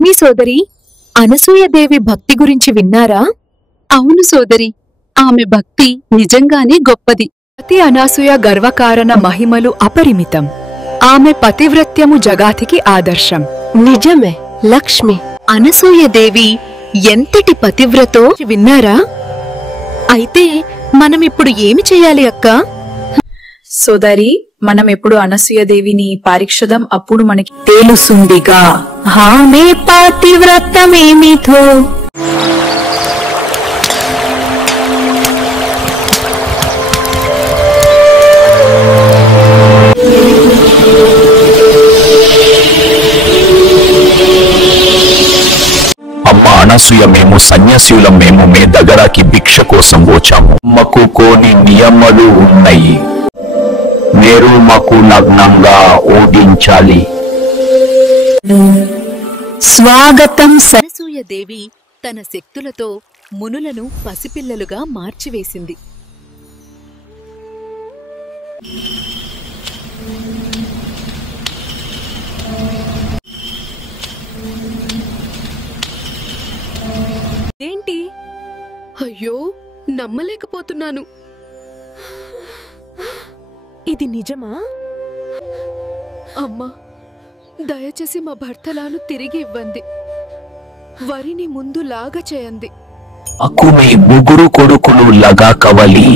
లక్ష్మీ సోదరి, అనసూయదేవి భక్తి గురించి విన్నారా? అవును సోదరి, ఆమె భక్తి నిజంగానే గొప్పది. పతి అనసూయ గర్వకారణ మహిమలు అపరిమితం. ఆమె పతివ్రత్యము జగాతికి ఆదర్శం. నిజమే లక్ష్మి. అనసూయదేవి ఎంతటి పతివ్రతో విన్నారా? అయితే మనమిప్పుడు ఏమి చెయ్యాలి అక్కా? సోదరి, మనం ఎప్పుడు అనసూయదేవిని పరీక్షిద్దాం, అప్పుడు మనకి తెలుసుందిగా ఆమె పతివ్రతమేమితో. అమ్మ అనసూయ, మేము సన్యాసులం, మేము మీ దగ్గరకి భిక్ష కోసం వచ్చాము. మాకు కొన్ని నియమాలు ఉన్నాయి. మీరు మాకు లగ్నంగా ఓడించాలి. స్వాగతం. అనసూయదేవి తన శక్తులతో మునులను పసిపిల్లలుగా మార్చివేసింది. ఏంటి? అయ్యో, నమ్మలేకపోతున్నాను. ఇది నిజమా? అమ్మా, దయచేసి మా భర్తలను తిరిగి ఇవ్వండి. వరిని ముందు లాగా చేయండి. మాకు మీ ముగ్గురు కొడుకులు లాగా కావాలి.